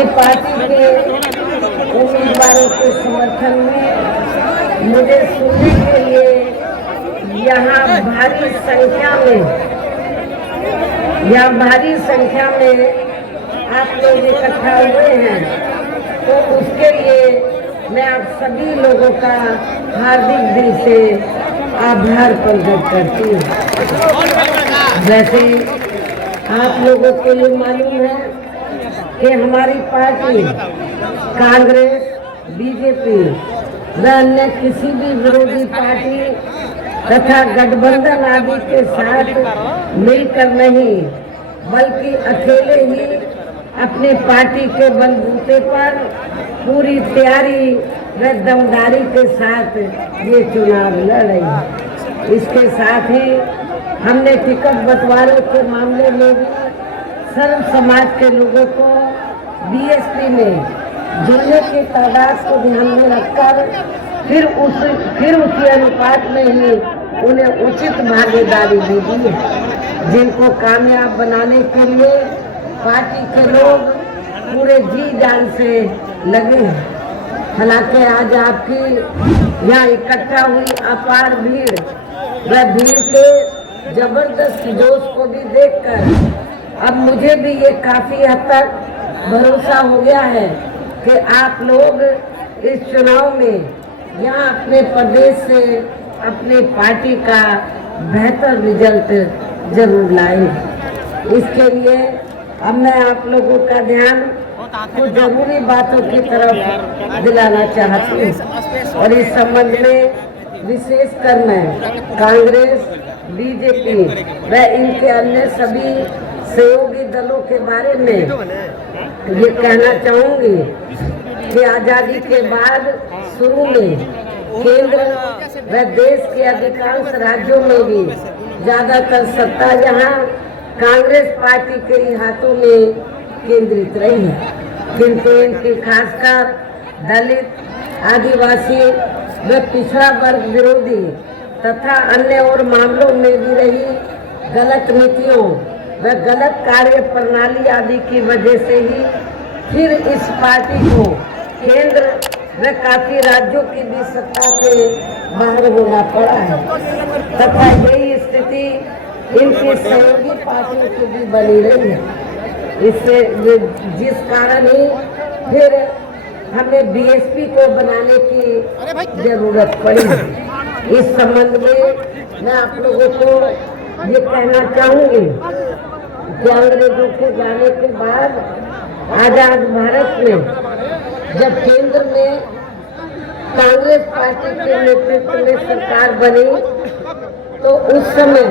अपनी पार्टी के उम्मीदवारों के समर्थन में मुझे सुनने के लिए यहाँ भारी संख्या में आप लोग इकट्ठा हुए हैं, तो उसके लिए मैं आप सभी लोगों का हार्दिक दिल से आभार प्रकट करती हूँ। वैसे आप लोगों को ये मालूम है कि हमारी पार्टी कांग्रेस, बीजेपी व अन्य किसी भी विरोधी पार्टी तथा गठबंधन आदि के साथ मिलकर नहीं, बल्कि अकेले ही अपने पार्टी के बलबूते पर पूरी तैयारी व दमदारी के साथ ये चुनाव लड़ रही है। इसके साथ ही हमने टिकट बंटवारे के मामले में भी सर्व समाज के लोगों को बीएसपी में जुड़ने की तादाद को ध्यान में रखकर फिर उसी अनुपात में ही उन्हें उचित भागीदारी दे दी है, जिनको कामयाब बनाने के लिए पार्टी के लोग पूरे जी जान से लगे हैं। हालांकि आज आपकी यहाँ इकट्ठा हुई अपार भीड़ व भीड़ के जबरदस्त जोश को भी देखकर अब मुझे भी ये काफी हद तक भरोसा हो गया है कि आप लोग इस चुनाव में यहाँ अपने प्रदेश से अपनी पार्टी का बेहतर रिजल्ट जरूर लाएंगे। इसके लिए अब मैं आप लोगों का ध्यान कुछ जरूरी बातों की तरफ दिलाना चाहती हूँ, और इस संबंध में विशेषकर मैं कांग्रेस, बीजेपी व इनके अन्य सभी सहयोगी दलों के बारे में ये कहना चाहूंगी कि आजादी के बाद शुरू में केंद्र व देश के अधिकांश राज्यों में भी ज्यादातर सत्ता यहाँ कांग्रेस पार्टी के ही हाथों में केंद्रित रही है, किंतु इनकी खासकर दलित, आदिवासी व पिछड़ा वर्ग विरोधी तथा अन्य और मामलों में भी रही गलत नीतियों व गलत कार्य प्रणाली आदि की वजह से ही फिर इस पार्टी को केंद्र व काफी राज्यों की भी सत्ता से बाहर होना पड़ा है, तथा यही स्थिति इनकी सहयोगी पार्टियों की भी बनी रही है। इससे जिस कारण ही फिर हमें बीएसपी को बनाने की जरूरत पड़ी। इस संबंध में मैं आप लोगों को ये कहना चाहूंगी कि अंग्रेजों के जाने के बाद आजाद भारत में जब केंद्र में कांग्रेस पार्टी के नेतृत्व में सरकार बनी, तो उस समय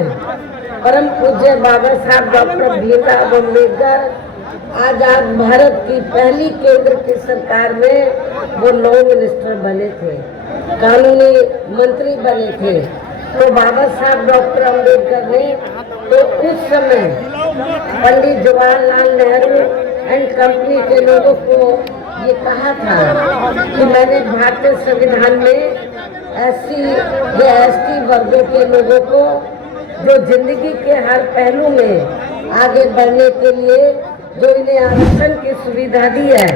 परम पूज्य बाबा साहब डॉक्टर भीमराव अम्बेडकर आजाद भारत की पहली केंद्र की सरकार में वो लॉ मिनिस्टर बने थे, कानूनी मंत्री बने थे। तो बाबा साहब डॉक्टर अम्बेडकर ने तो उस समय पंडित जवाहरलाल नेहरू एंड कंपनी के लोगों को ये कहा था कि मैंने भारतीय संविधान में एससी या एसटी वर्गों के लोगों को जो जिंदगी के हर पहलू में आगे बढ़ने के लिए जो इन्हें आरक्षण की सुविधा दी है,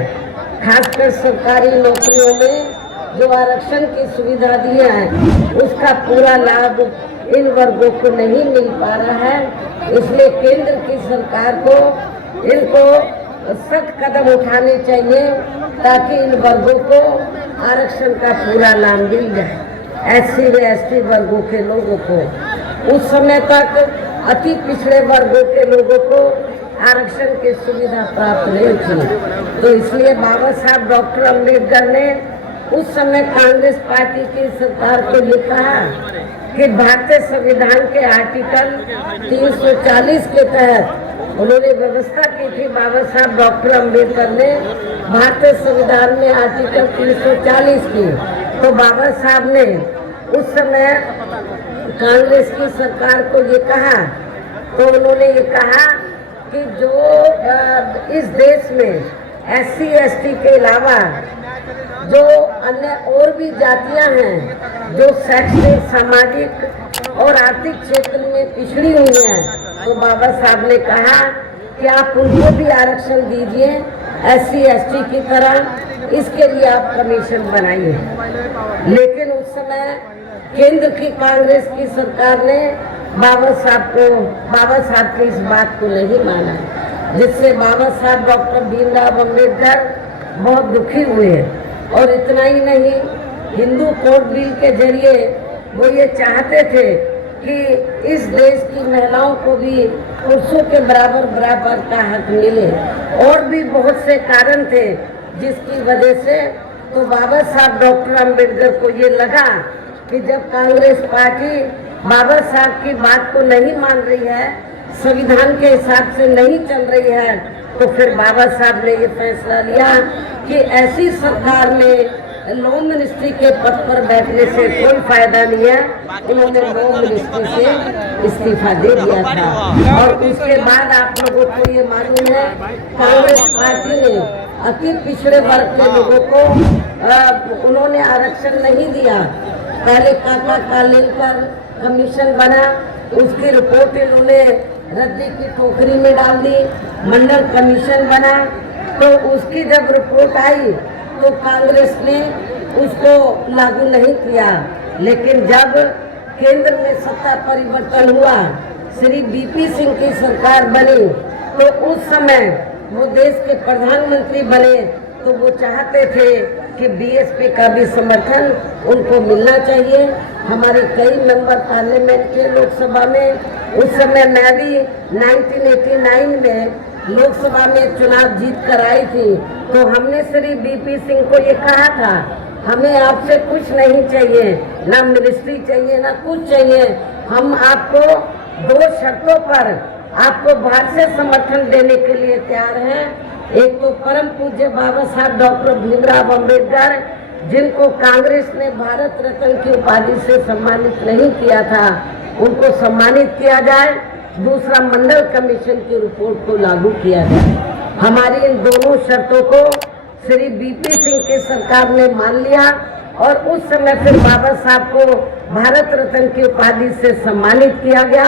खासकर सरकारी नौकरियों में जो आरक्षण की सुविधा दी है, उसका पूरा लाभ इन वर्गों को नहीं मिल पा रहा है। इसलिए केंद्र की सरकार को इनको सख्त कदम उठाने चाहिए ताकि इन वर्गों को आरक्षण का पूरा लाभ मिल जाए, एससी व एसटी वर्गों के लोगों को। उस समय तक अति पिछड़े वर्गों के लोगों को आरक्षण की सुविधा प्राप्त नहीं थी। तो इसलिए बाबा साहब डॉक्टर अम्बेडकर ने उस समय कांग्रेस पार्टी की सरकार को ये कहा कि भारतीय संविधान के आर्टिकल 340 के तहत उन्होंने व्यवस्था की थी। बाबा साहब डॉक्टर अम्बेडकर ने भारतीय संविधान में आर्टिकल 340 की, तो बाबा साहब ने उस समय कांग्रेस की सरकार को ये कहा, तो उन्होंने ये कहा कि जो इस देश में एससी एसटी के अलावा जो अन्य और भी जातियां हैं जो शैक्षणिक, सामाजिक और आर्थिक क्षेत्र में पिछड़ी हुई हैं, तो बाबा साहब ने कहा कि आप उनको भी आरक्षण दीजिए SC/ST की तरह इसके लिए आप कमीशन बनाइए। लेकिन उस समय केंद्र की कांग्रेस की सरकार ने बाबा साहब की इस बात को नहीं माना, जिससे बाबा साहब डॉक्टर भीमराव अम्बेडकर बहुत दुखी हुए। और इतना ही नहीं, हिंदू कोड बिल के जरिए वो ये चाहते थे कि इस देश की महिलाओं को भी पुरुषों के बराबर का हक मिले। और भी बहुत से कारण थे जिसकी वजह से तो बाबा साहब डॉक्टर अम्बेडकर को ये लगा कि जब कांग्रेस पार्टी बाबा साहब की बात को नहीं मान रही है, संविधान के हिसाब से नहीं चल रही है, तो फिर बाबा साहब ने ये फैसला लिया कि ऐसी सरकार में लॉ मिनिस्ट्री के पद पर बैठने से कोई फायदा नहीं है। उन्होंने लॉ मिनिस्ट्री से इस्तीफा दे दिया था। और उसके बाद आप लोगों को ये मालूम है, कांग्रेस पार्टी ने अति पिछड़े वर्ग के लोगों को उन्होंने आरक्षण नहीं दिया। पहले काका कालेलकर कमीशन बना, उसकी रिपोर्ट इन्होंने रद्दी की टोकरी में डाल दी। मंडल कमीशन बना, तो उसकी जब रिपोर्ट आई तो कांग्रेस ने उसको लागू नहीं किया। लेकिन जब केंद्र में सत्ता परिवर्तन हुआ, श्री BP सिंह की सरकार बनी, तो उस समय वो देश के प्रधानमंत्री बने, तो वो चाहते थे कि BSP का भी समर्थन उनको मिलना चाहिए। हमारे कई मेंबर पार्लियामेंट के लोकसभा में, उस समय मैं भी 1989 में लोकसभा में चुनाव जीत कर आई थी, तो हमने श्री BP सिंह को ये कहा था, हमें आपसे कुछ नहीं चाहिए, ना मिनिस्ट्री चाहिए, ना कुछ चाहिए। हम आपको 2 शर्तों पर आपको बाहर से समर्थन देने के लिए तैयार हैं। एक तो परम पूज्य बाबा साहब डॉक्टर भीमराव अम्बेडकर, जिनको कांग्रेस ने भारत रत्न की उपाधि से सम्मानित नहीं किया था, उनको सम्मानित किया जाए। दूसरा, मंडल कमीशन की रिपोर्ट को लागू किया जाए। हमारी इन दोनों शर्तों को श्री BP सिंह की सरकार ने मान लिया और उस समय फिर बाबा साहब को भारत रत्न की उपाधि से सम्मानित किया गया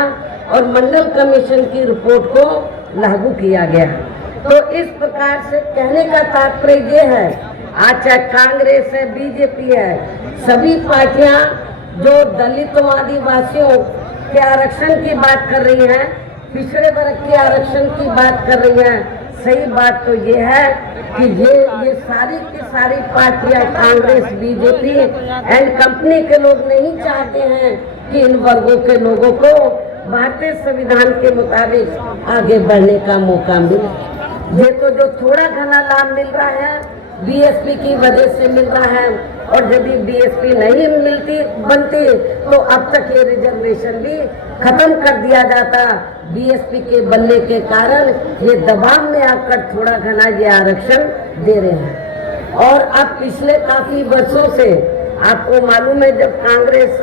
और मंडल कमीशन की रिपोर्ट को लागू किया गया। तो इस प्रकार से कहने का तात्पर्य ये है, आज चाहे कांग्रेस है, BJP है, सभी पार्टियां जो दलितों आदिवासियों के आरक्षण की बात कर रही हैं, पिछड़े वर्ग के आरक्षण की बात कर रही हैं, सही बात तो ये है कि ये सारी की सारी पार्टियां कांग्रेस, BJP एंड कंपनी के लोग नहीं चाहते हैं कि इन वर्गों के लोगों को भारतीय संविधान के मुताबिक आगे बढ़ने का मौका मिले। ये तो जो थोड़ा घना लाभ मिल रहा है BSP की वजह से मिल रहा है, और यदि BSP नहीं बनती तो अब तक ये रिजर्वेशन भी खत्म कर दिया जाता। BSP के बनने के कारण ये दबाव में आकर थोड़ा घना ये आरक्षण दे रहे हैं। और अब पिछले काफी वर्षों से आपको मालूम है, जब कांग्रेस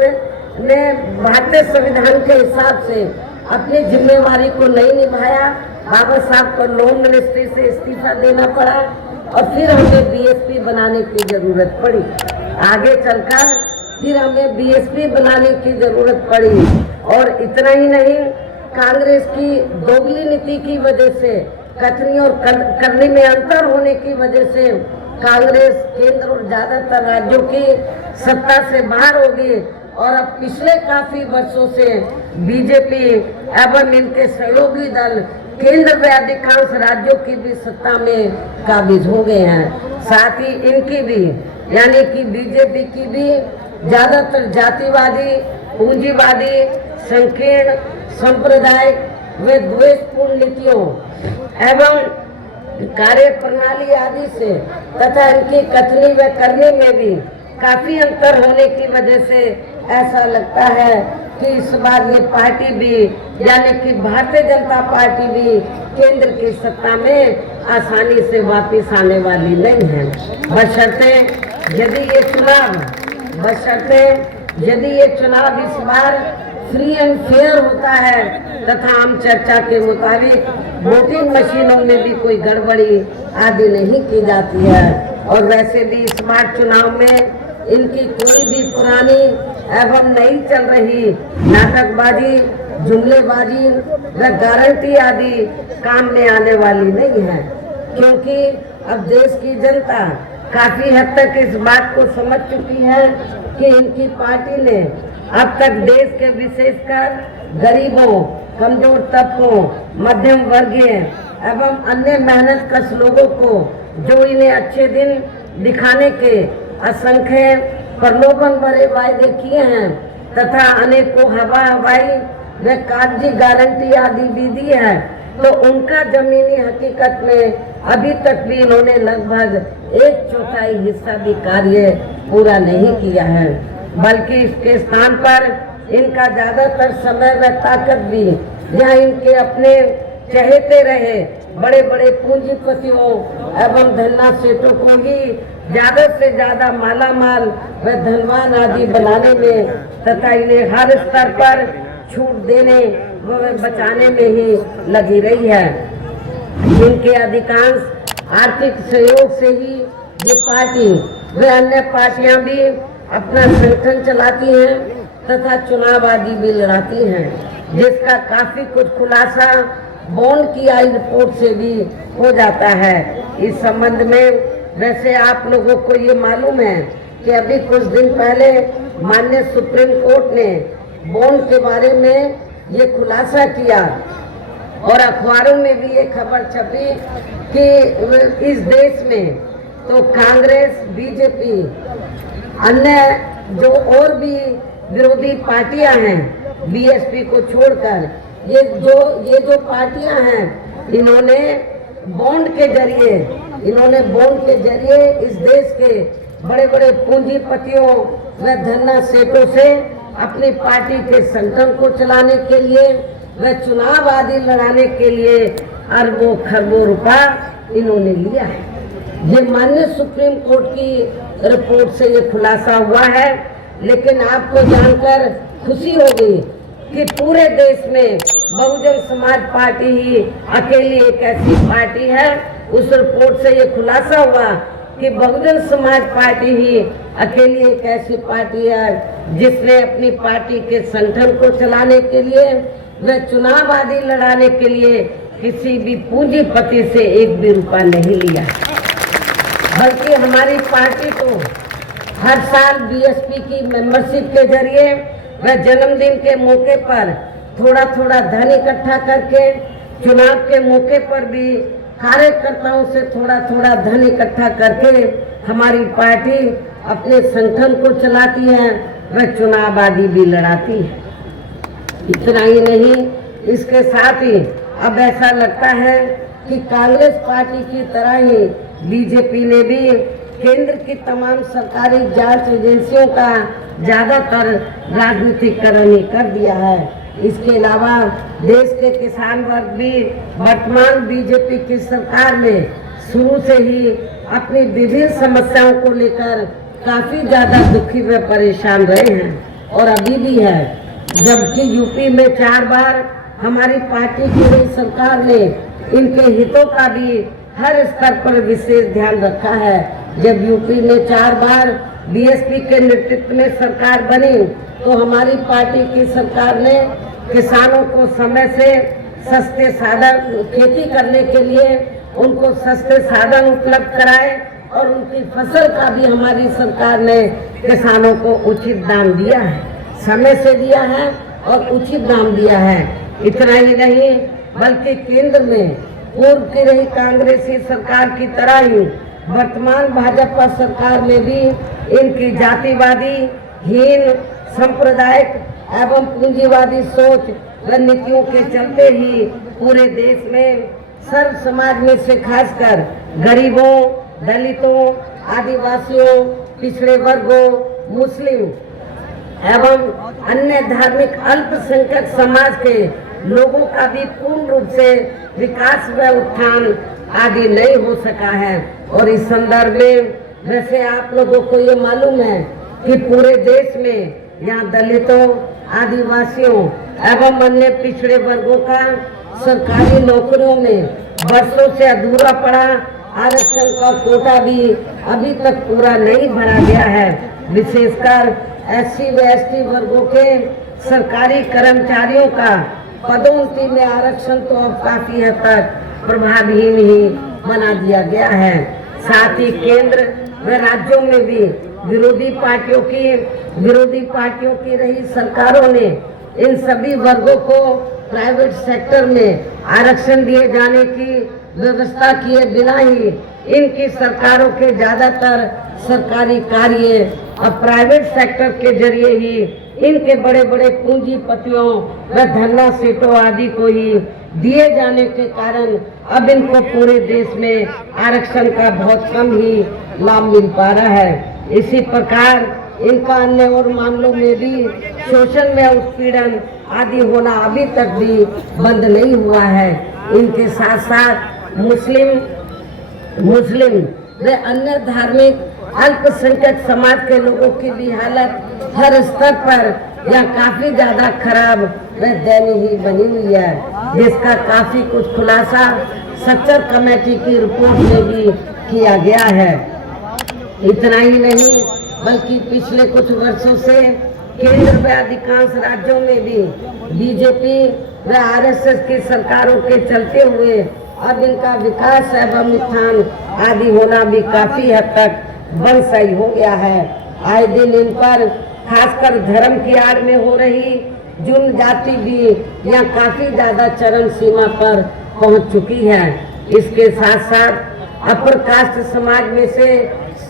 ने भारतीय संविधान के हिसाब से अपनी जिम्मेवारी को नहीं निभाया, बाबा साहब को लॉ मिनिस्ट्री से इस्तीफा देना पड़ा और फिर हमें BSP बनाने की जरूरत पड़ी। आगे चलकर फिर हमें BSP बनाने की जरूरत पड़ी। और इतना ही नहीं, कांग्रेस की दोगली नीति की वजह से, कथनी और करनी में अंतर होने की वजह से कांग्रेस केंद्र और ज्यादातर राज्यों की सत्ता से बाहर हो गई और अब पिछले काफी वर्षों से BJP एवं इनके सहयोगी दल केंद्र में अधिकांश राज्यों की भी सत्ता में काबिज हो गए हैं। साथ ही इनकी भी, यानी कि BJP की भी ज्यादातर जातिवादी, पूंजीवादी, संकीर्ण, सांप्रदायिक व द्वेषपूर्ण नीतियों एवं कार्य प्रणाली आदि से तथा इनकी कथनी व करने में भी काफी अंतर होने की वजह से ऐसा लगता है कि इस बार ये पार्टी भी, यानी कि भारतीय जनता पार्टी भी केंद्र की सत्ता में आसानी से वापस आने वाली नहीं है। बशर्ते यदि ये चुनाव इस बार फ्री एंड फेयर होता है तथा आम चर्चा के मुताबिक वोटिंग मशीनों में भी कोई गड़बड़ी आदि नहीं की जाती है। और वैसे भी इस बार चुनाव में इनकी कोई भी पुरानी एवं नई चल रही नाटकबाजी, जुमलेबाजी व गारंटी आदि काम में आने वाली नहीं है, क्योंकि अब देश की जनता काफी हद तक इस बात को समझ चुकी है कि इनकी पार्टी ने अब तक देश के विशेषकर गरीबों, कमजोर तबकों, मध्यम वर्गीय एवं अन्य मेहनतकश लोगों को जो इन्हें अच्छे दिन दिखाने के असंख्य प्रलोभन भरे वायदे किए हैं तथा अनेकों हवाई व कागजी गारंटी आदि भी दी है, तो उनका जमीनी हकीकत में अभी तक भी इन्होंने लगभग 1/4 हिस्सा भी कार्य पूरा नहीं किया है, बल्कि इसके स्थान पर इनका ज्यादातर समय व ताकत भी यहाँ इनके अपने चहेते रहे बड़े बड़े पूंजीपतियों एवं धन्ना सेठों को ही ज्यादा से ज्यादा मालामाल व धनवान आदि बनाने में तथा इन्हें हर स्तर पर छूट देने व बचाने में ही लगी रही है। इनके अधिकांश आर्थिक सहयोग से ही ये पार्टी व अन्य पार्टियां भी अपना संगठन चलाती हैं तथा चुनाव आदि भी लड़ाती हैं, जिसका काफी कुछ खुलासा बॉन्ड की आई रिपोर्ट से भी हो जाता है। इस संबंध में वैसे आप लोगों को ये मालूम है कि अभी कुछ दिन पहले माननीय सुप्रीम कोर्ट ने बॉन्ड के बारे में ये खुलासा किया और अखबारों में भी ये खबर छपी कि इस देश में तो कांग्रेस, बीजेपी, अन्य जो और भी विरोधी पार्टियां हैं बीएसपी को छोड़कर, ये जो पार्टियां हैं इन्होंने बॉन्ड के जरिए इस देश के बड़े बड़े पूंजीपतियों व धन्ना सेठों से अपनी पार्टी के संगठन को चलाने के लिए व चुनाव आदि लड़ाने के लिए अरबों खरबों रुपया इन्होंने लिया है। ये माननीय सुप्रीम कोर्ट की रिपोर्ट से ये खुलासा हुआ है, लेकिन आपको जानकर खुशी होगी कि पूरे देश में बहुजन समाज पार्टी ही अकेली एक ऐसी पार्टी है। उस रिपोर्ट से ये खुलासा हुआ कि बहुजन समाज पार्टी ही अकेली एक ऐसी पार्टी है जिसने अपनी पार्टी के संगठन को चलाने के लिए व चुनाव आदि लड़ाने के लिए किसी भी पूंजीपति से एक भी रुपया नहीं लिया, बल्कि हमारी पार्टी को हर साल बीएसपी की मेंबरशिप के जरिए व जन्मदिन के मौके पर थोड़ा थोड़ा धन इकट्ठा करके, चुनाव के मौके पर भी कार्यकर्ताओं से थोड़ा थोड़ा धन इकट्ठा करके हमारी पार्टी अपने संगठन को चलाती है व चुनाव आदि भी लड़ाती है। इतना ही नहीं, इसके साथ ही अब ऐसा लगता है कि कांग्रेस पार्टी की तरह ही बीजेपी ने भी केंद्र की तमाम सरकारी जांच एजेंसियों का ज्यादातर राजनीतिकरण ही कर दिया है। इसके अलावा देश के किसान वर्ग भी वर्तमान बीजेपी की सरकार में शुरू से ही अपनी विभिन्न समस्याओं को लेकर काफी ज्यादा दुखी व परेशान रहे हैं और अभी भी है। जबकि यूपी में 4 बार हमारी पार्टी की नई सरकार ने इनके हितों का भी हर स्तर पर विशेष ध्यान रखा है। जब यूपी में 4 बार बीएसपी के नेतृत्व में सरकार बनी तो हमारी पार्टी की सरकार ने किसानों को समय से सस्ते साधन खेती करने के लिए उनको सस्ते साधन उपलब्ध कराए और उनकी फसल का भी हमारी सरकार ने किसानों को उचित दाम दिया है, समय से दिया है और उचित दाम दिया है। इतना ही नहीं, बल्कि केंद्र में पूर्व की रही कांग्रेसी सरकार की तरह ही वर्तमान भाजपा सरकार में भी इनकी जातिवादी, हीन, सांप्रदायिक एवं पूंजीवादी सोच व नीतियों के चलते ही पूरे देश में सर्व समाज में से खासकर गरीबों, दलितों, आदिवासियों, पिछड़े वर्गों, मुस्लिम एवं अन्य धार्मिक अल्पसंख्यक समाज के लोगों का भी पूर्ण रूप से विकास व उत्थान आदि नहीं हो सका है। और इस संदर्भ में वैसे आप लोगों को ये मालूम है कि पूरे देश में यहाँ दलितों, आदिवासियों एवं अन्य पिछड़े वर्गों का सरकारी नौकरियों में वर्षों से अधूरा पड़ा आरक्षण का कोटा भी अभी तक पूरा नहीं भरा गया है। विशेषकर एससी व एसटी वर्गों के सरकारी कर्मचारियों का पदोन्नति में आरक्षण तो अब काफी हद तक प्रभावहीन ही बना दिया गया है। साथ ही केंद्र व राज्यों में भी विरोधी पार्टियों की रही सरकारों ने इन सभी वर्गों को प्राइवेट सेक्टर में आरक्षण दिए जाने की व्यवस्था किए बिना ही इनकी सरकारों के ज्यादातर सरकारी कार्य अब प्राइवेट सेक्टर के जरिए ही इनके बड़े बड़े पूंजीपतियों व धन्ना सेठों आदि को ही दिए जाने के कारण अब इनको पूरे देश में आरक्षण का बहुत कम ही लाभ मिल पा रहा है। इसी प्रकार इनका अन्य और मामलों में भी शोषण व उत्पीड़न आदि होना अभी तक भी बंद नहीं हुआ है। इनके साथ साथ मुस्लिम व अन्य धार्मिक अल्पसंख्यक समाज के लोगों की भी हालत हर स्तर पर यह काफी ज्यादा खराब व दयनीय बनी हुई है, जिसका काफी कुछ खुलासा सच्चर कमेटी की रिपोर्ट में भी किया गया है। इतना ही नहीं बल्कि पिछले कुछ वर्षों से केंद्र व अधिकांश राज्यों में भी बीजेपी व आरएसएस की सरकारों के चलते हुए अब इनका विकास एवं उत्थान आदि होना भी काफी हद तक बंद हो गया है। आए दिन इन पर खासकर धर्म की आड़ में हो रही जुल्म जाति भी यहाँ काफी ज्यादा चरम सीमा पर पहुंच चुकी है। इसके साथ साथ अपर कास्ट समाज में से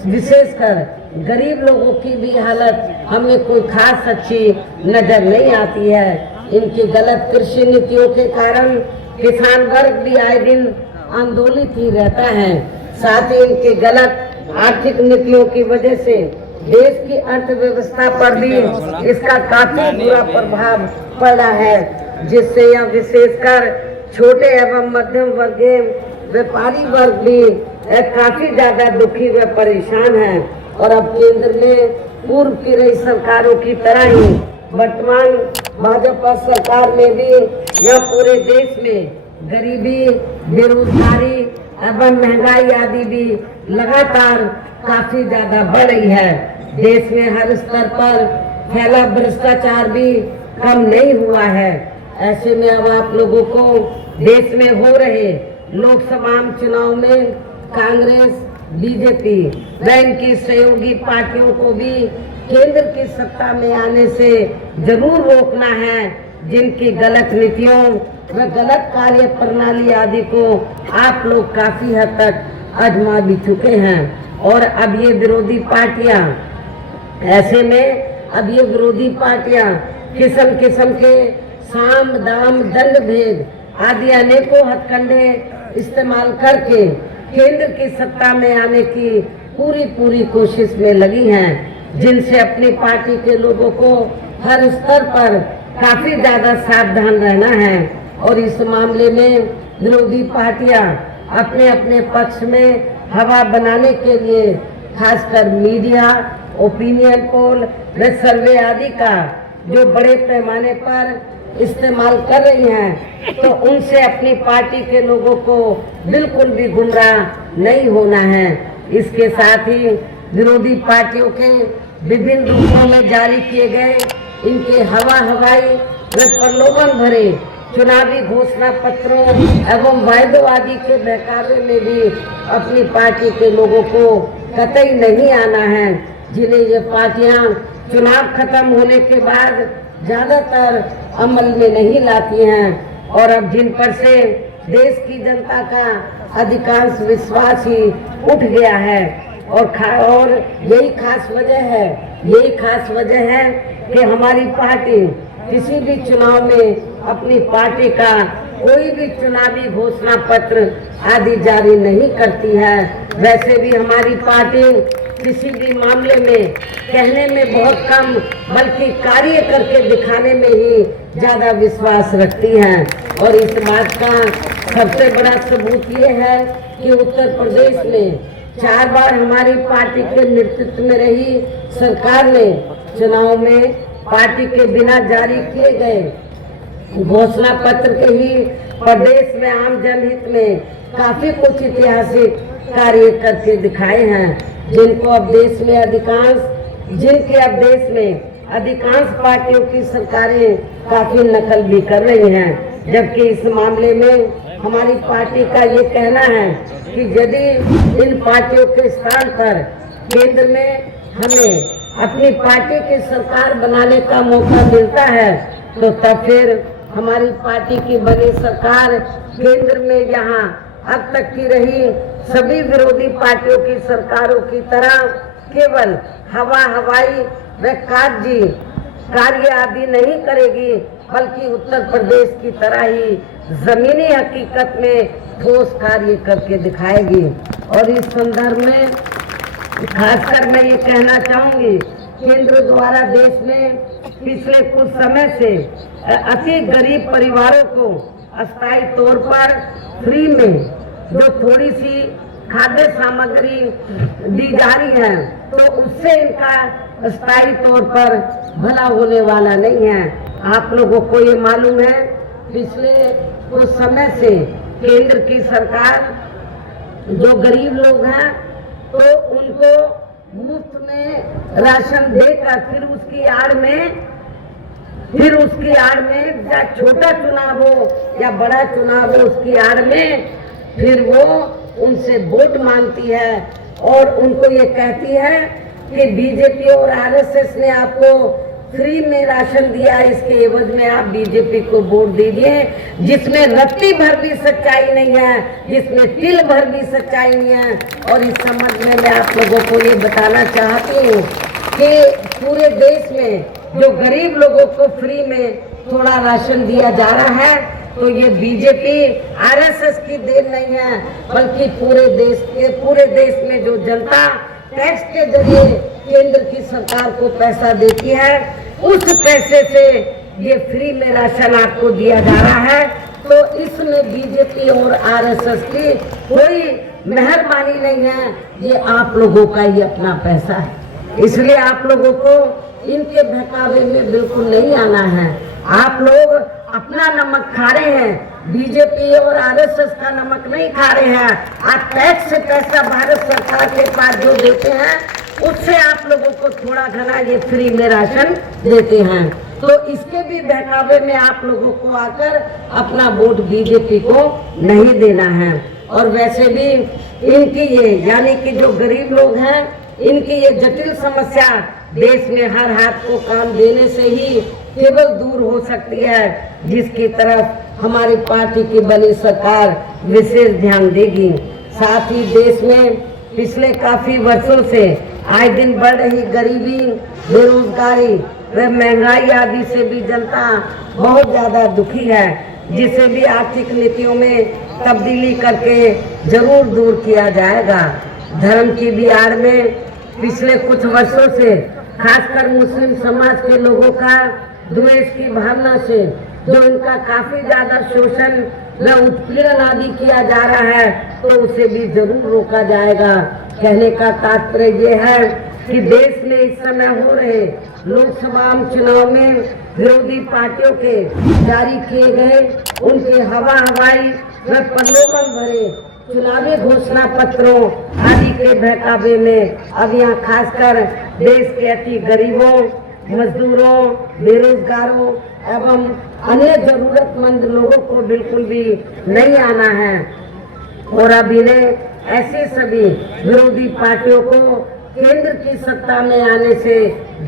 विशेषकर गरीब लोगों की भी हालत हमें कोई खास अच्छी नजर नहीं आती है। इनकी गलत कृषि नीतियों के कारण किसान वर्ग भी आए दिन आंदोलित ही रहता है। साथ ही इनके गलत आर्थिक नीतियों की वजह से देश की अर्थव्यवस्था पर भी इसका काफी बुरा प्रभाव पड़ा है, जिससे यह विशेषकर छोटे एवं मध्यम वर्गीय व्यापारी वर्ग भी काफी ज्यादा दुखी व परेशान है। और अब केंद्र में पूर्व की रही सरकारों की तरह ही वर्तमान भाजपा सरकार में भी यह पूरे देश में गरीबी, बेरोजगारी एवं महंगाई आदि भी लगातार काफी ज्यादा बढ़ रही है। देश में हर स्तर पर फैला भ्रष्टाचार भी कम नहीं हुआ है। ऐसे में अब आप लोगों को देश में हो रहे लोकसभा चुनाव में कांग्रेस, बीजेपी व इनकी सहयोगी पार्टियों को भी केंद्र की सत्ता में आने से जरूर रोकना है, जिनकी गलत नीतियों व गलत कार्य प्रणाली आदि को आप लोग काफी हद तक आजमा भी चुके हैं। और अब ये विरोधी पार्टियां किस्म किस्म के साम दाम दंड भेद आदि अनेकों हथकंडे इस्तेमाल करके केंद्र की सत्ता में आने की पूरी कोशिश में लगी हैं, जिनसे अपनी पार्टी के लोगों को हर स्तर पर काफी ज्यादा सावधान रहना है। और इस मामले में विरोधी पार्टियां अपने अपने पक्ष में हवा बनाने के लिए खासकर मीडिया, ओपिनियन पोल व सर्वे आदि का जो बड़े पैमाने पर इस्तेमाल कर रही हैं, तो उनसे अपनी पार्टी के लोगों को बिल्कुल भी गुमराह नहीं होना है। इसके साथ ही विरोधी पार्टियों के विभिन्न रूपों में जारी किए गए इनके हवाई व प्रलोभन भरे चुनावी घोषणा पत्रों एवं वायदों आदि के बहकावे में भी अपनी पार्टी के लोगों को कतई नहीं आना है, जिन्हें ये पार्टियां चुनाव खत्म होने के बाद ज्यादातर अमल में नहीं लाती हैं। और अब जिन पर से देश की जनता का अधिकांश विश्वास ही उठ गया है। और यही खास वजह है कि हमारी पार्टी किसी भी चुनाव में अपनी पार्टी का कोई भी चुनावी घोषणा पत्र आदि जारी नहीं करती है। वैसे भी हमारी पार्टी किसी भी मामले में कहने में बहुत कम बल्कि कार्य करके दिखाने में ही ज्यादा विश्वास रखती है। और इस बात का सबसे बड़ा सबूत ये है कि उत्तर प्रदेश में 4 बार हमारी पार्टी के नेतृत्व में रही सरकार ने चुनाव में पार्टी के बिना जारी किए गए घोषणा पत्र के ही प्रदेश में आम जनहित में काफी कुछ ऐतिहासिक कार्य करके दिखाए हैं, जिनके अब देश में अधिकांश पार्टियों की सरकारें काफी नकल भी कर रही हैं। जबकि इस मामले में हमारी पार्टी का ये कहना है कि यदि इन पार्टियों के स्थान पर केंद्र में हमें अपनी पार्टी की सरकार बनाने का मौका मिलता है तो तब फिर हमारी पार्टी की बनी सरकार केंद्र में यहाँ अब तक की रही सभी विरोधी पार्टियों की सरकारों की तरह केवल हवाई व कागजी कार्य आदि नहीं करेगी, बल्कि उत्तर प्रदेश की तरह ही जमीनी हकीकत में ठोस कार्य करके दिखाएगी। और इस संदर्भ में खासकर मैं ये कहना चाहूंगी, केंद्र द्वारा देश में पिछले कुछ समय से अति गरीब परिवारों को अस्थायी तौर पर फ्री में जो थोड़ी सी खाद्य सामग्री दी जा रही है, तो उससे इनका स्थायी तौर पर भला होने वाला नहीं है। आप लोगों को ये मालूम है, पिछले कुछ समय से केंद्र की सरकार जो गरीब लोग हैं तो उनको मुफ्त में राशन देकर फिर उसकी आड़ में या छोटा चुनाव हो या बड़ा चुनाव हो, उसकी आड़ में फिर वो उनसे वोट मांगती है और उनको ये कहती है कि बीजेपी और आरएसएस ने आपको फ्री में राशन दिया, इसके एवज में आप बीजेपी को वोट दीजिए, जिसमें रत्ती भर भी सच्चाई नहीं है, जिसमें तिल भर भी सच्चाई नहीं है। और इस संबंध में मैं आप लोगों को ये बताना चाहती हूँ कि पूरे देश में जो गरीब लोगों को फ्री में थोड़ा राशन दिया जा रहा है, तो ये बीजेपी आरएसएस की देन नहीं है, बल्कि पूरे देश में जो जनता टैक्स के जरिए केंद्र की सरकार को पैसा देती है, उस पैसे से ये फ्री में राशन आपको दिया जा रहा है। तो इसमें बीजेपी और आरएसएस की कोई मेहरबानी नहीं है, ये आप लोगों का ही अपना पैसा है। इसलिए आप लोगों को इनके बहकावे में बिल्कुल नहीं आना है। आप लोग अपना नमक खा रहे हैं, बीजेपी और आरएसएस का नमक नहीं खा रहे हैं। आप टैक्स से पैसा भारत सरकार के पास जो देते हैं, उससे आप लोगों को थोड़ा घना ये फ्री में राशन देते हैं। तो इसके भी बहकावे में आप लोगों को आकर अपना वोट बीजेपी को नहीं देना है। और वैसे भी इनकी ये यानी कि जो गरीब लोग हैं, इनकी ये जटिल समस्या देश में हर हाथ को काम देने से ही केवल दूर हो सकती है, जिसकी तरफ हमारी पार्टी की बनी सरकार विशेष ध्यान देगी। साथ ही देश में पिछले काफी वर्षों से आए दिन बढ़ रही गरीबी, बेरोजगारी व महंगाई आदि से भी जनता बहुत ज्यादा दुखी है, जिसे भी आर्थिक नीतियों में तब्दीली करके जरूर दूर किया जाएगा। धर्म की भी आड़ में पिछले कुछ वर्षों से खासकर मुस्लिम समाज के लोगों का द्वेष की भावना से जो इनका काफी ज्यादा शोषण व उत्पीड़न आदि किया जा रहा है, तो उसे भी जरूर रोका जाएगा। कहने का तात्पर्य ये है कि देश में इस समय हो रहे लोकसभा चुनाव में विरोधी पार्टियों के जारी किए गए उनके हवाई व प्रलोभन भरे चुनावी घोषणा पत्रों आदि के बहकावे में अब यहाँ खासकर देश के अति गरीबों, मजदूरों, बेरोजगारों एवं अन्य जरूरतमंद लोगों को बिल्कुल भी नहीं आना है। और अब इन्हें ऐसे सभी विरोधी पार्टियों को केंद्र की सत्ता में आने से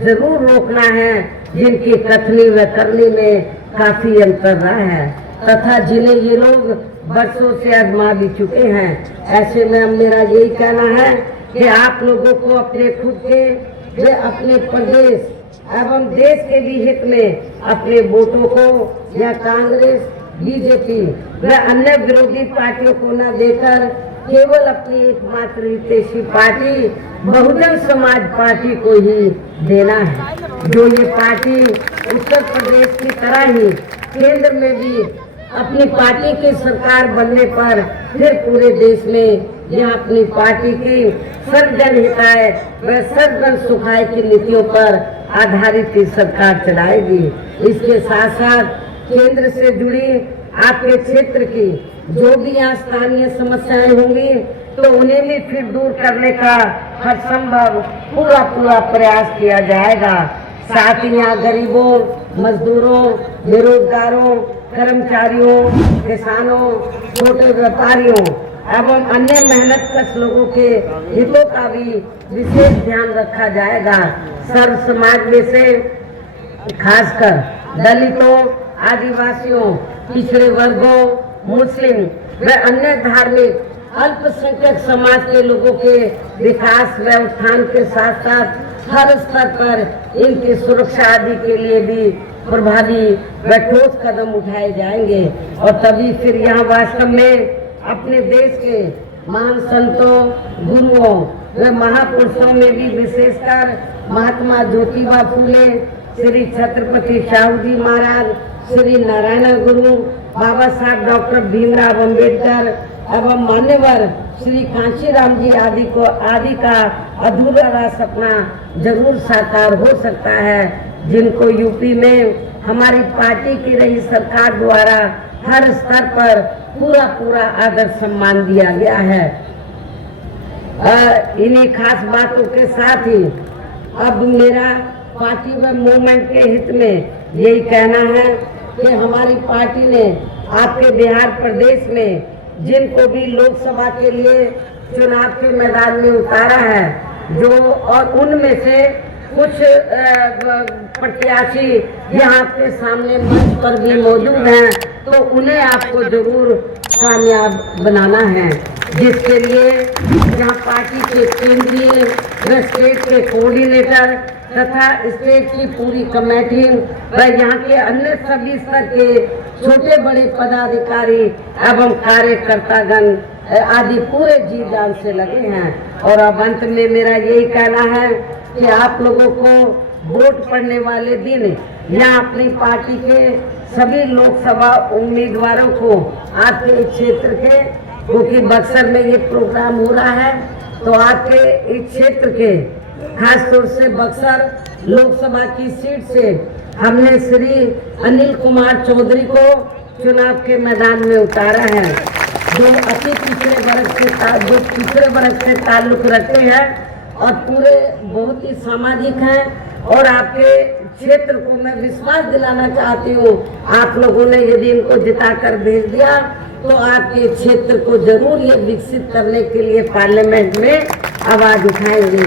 जरूर रोकना है, जिनकी कथनी व करनी में काफी अंतर रहा है तथा जिन्हें ये लोग बरसों से आजमा भी चुके हैं। ऐसे में मेरा यही कहना है कि आप लोगों को अपने खुद के व अपने प्रदेश एवं देश के भी हित में अपने वोटों को या कांग्रेस, बीजेपी व अन्य विरोधी पार्टियों को न देकर केवल अपनी एकमात्र हितैषी पार्टी बहुजन समाज पार्टी को ही देना है। जो ये पार्टी उत्तर प्रदेश की तरह ही केंद्र में भी अपनी पार्टी की सरकार बनने पर फिर पूरे देश में यह अपनी पार्टी की सर्वजन हिताय व सर्वजन सुखाय की नीतियों पर आधारित सरकार चलाएगी। इसके साथ साथ केंद्र से जुड़ी आपके क्षेत्र की जो भी यहाँ स्थानीय समस्याएं होंगी, तो उन्हें भी फिर दूर करने का हर संभव पूरा प्रयास किया जाएगा। साथ ही यहाँ गरीबों, मजदूरों, बेरोजगारों कर्मचारियों, किसानों, छोटे व्यापारियों एवं अन्य मेहनतकश लोगों के हितों का भी विशेष ध्यान रखा जाएगा। सर्व समाज में से खासकर दलितों, आदिवासियों, पिछड़े वर्गों, मुस्लिम व अन्य धार्मिक अल्पसंख्यक समाज के लोगों के विकास व उत्थान के साथ साथ हर स्तर पर इनकी सुरक्षा आदि के लिए भी प्रभावी व ठोस कदम उठाए जाएंगे और तभी फिर यहाँ वास्तव में अपने देश के महान संतों, गुरुओं व महापुरुषों में भी विशेषकर महात्मा ज्योतिबा फूले, श्री छत्रपति शाहू जी महाराज, श्री नारायण गुरु, बाबा साहब डॉक्टर भीमराव अंबेडकर एवं मान्यवर श्री कांशीराम जी आदि का अधूरा सपना जरूर साकार हो सकता है, जिनको यूपी में हमारी पार्टी की रही सरकार द्वारा हर स्तर पर पूरा आदर सम्मान दिया गया है। इन्हीं खास बातों के साथ ही अब मेरा पार्टी व मूवमेंट के हित में यही कहना है कि हमारी पार्टी ने आपके बिहार प्रदेश में जिनको भी लोकसभा के लिए चुनाव के मैदान में उतारा है, जो और उनमें से कुछ प्रत्याशी यहाँ के सामने मंच पर भी मौजूद हैं, तो उन्हें आपको जरूर कामयाब बनाना है, जिसके लिए यहाँ पार्टी के केंद्रीय व स्टेट के कोऑर्डिनेटर तथा स्टेट की पूरी कमेटी व यहाँ के अन्य सभी स्तर के छोटे बड़े पदाधिकारी एवं कार्यकर्तागण आदि पूरे जी जान से लगे हैं। और अब अंत में मेरा यही कहना है कि आप लोगों को वोट पड़ने वाले दिन यहाँ अपनी पार्टी के सभी लोकसभा उम्मीदवारों को आपके क्षेत्र के, क्योंकि बक्सर में ये प्रोग्राम हो रहा है, तो आपके इस क्षेत्र के खास तौर से बक्सर लोकसभा की सीट से हमने श्री अनिल कुमार चौधरी को चुनाव के मैदान में उतारा है, जो अति पिछड़े वर्ग से ताल्लुक रखते हैं और पूरे बहुत ही सामाजिक हैं। और आपके क्षेत्र को मैं विश्वास दिलाना चाहती हूँ, आप लोगों ने यदि इनको जिताकर भेज दिया तो आपके क्षेत्र को जरूर ये विकसित करने के लिए पार्लियामेंट में आवाज उठाएंगे।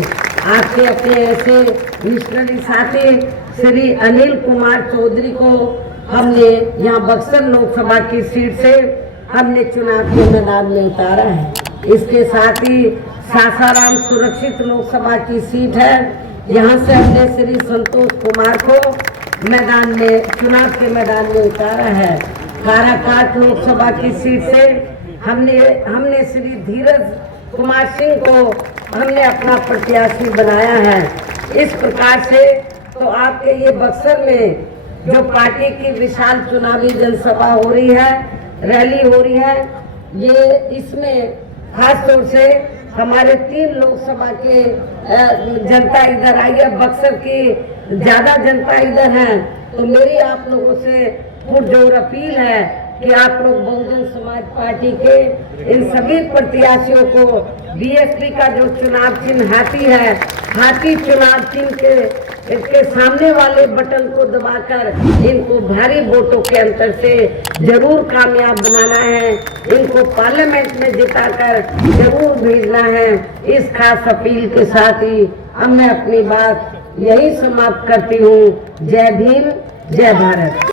आपके अपने ऐसे मिशनरी साथी श्री अनिल कुमार चौधरी को हमने यहाँ बक्सर लोकसभा की सीट से हमने चुनाव के मैदान में उतारा है। इसके साथ ही सासाराम सुरक्षित लोकसभा की सीट है, यहाँ से हमने श्री संतोष कुमार को मैदान में चुनाव के मैदान में उतारा है। काराकाट लोकसभा की सीट से हमने श्री धीरज कुमार सिंह को हमने अपना प्रत्याशी बनाया है। इस प्रकार से तो आपके ये बक्सर में जो पार्टी की विशाल चुनावी जनसभा हो रही है, रैली हो रही है, ये इसमें खास तौर से हमारे 3 लोकसभा के जनता इधर आई है, बक्सर की ज्यादा जनता इधर है। तो मेरी आप लोगों से पुरजोर अपील है कि आप लोग बहुजन समाज पार्टी के इन सभी प्रत्याशियों को बीएसपी का जो चुनाव चिन्ह हाथी है, हाथी चुनाव चिन्ह के सामने वाले बटन को दबाकर इनको भारी वोटों के अंतर से जरूर कामयाब बनाना है, इनको पार्लियामेंट में जिताकर जरूर भेजना है। इस खास अपील के साथ ही अब मैं अपनी बात यही समाप्त करती हूँ। जय भीम, जय भारत।